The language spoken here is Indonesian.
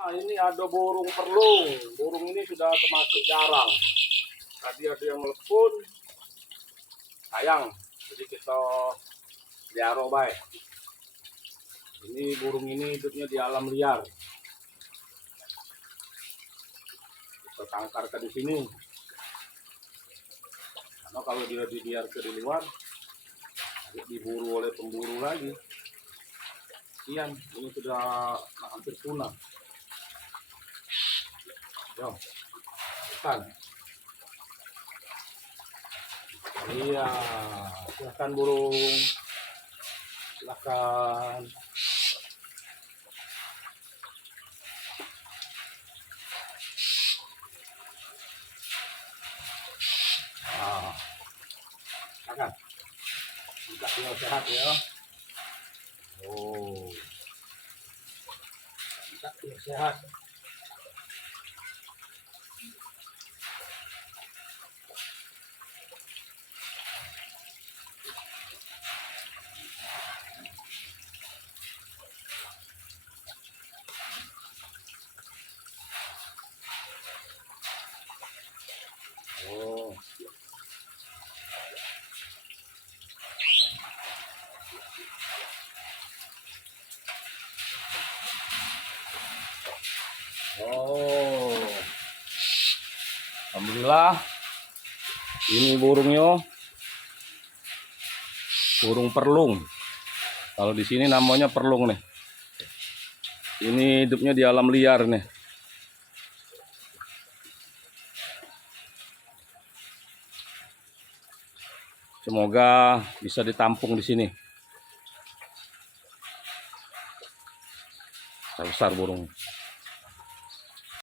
Nah, ini ada burung perlung. Burung ini sudah termasuk jarang. Tadi ada yang melepun, sayang. Jadi kita pelihara baik. Ini burung ini hidupnya di alam liar. Kita tangkarkan di sini. Karena kalau dia dibiarkan di luar, diburu oleh pemburu lagi. Kasihan, ini sudah hampir punah. Yo, kan? Iya, silahkan burung, silahkan. Nah, silahkan. Kita tinggal sehat ya. Oh, kita tinggal sehat. Oh. Oh. Alhamdulillah. Ini burungnya. Burung perlung. Kalau di sini namanya perlung nih. Ini hidupnya di alam liar nih. Semoga bisa ditampung di sini. Besar burung.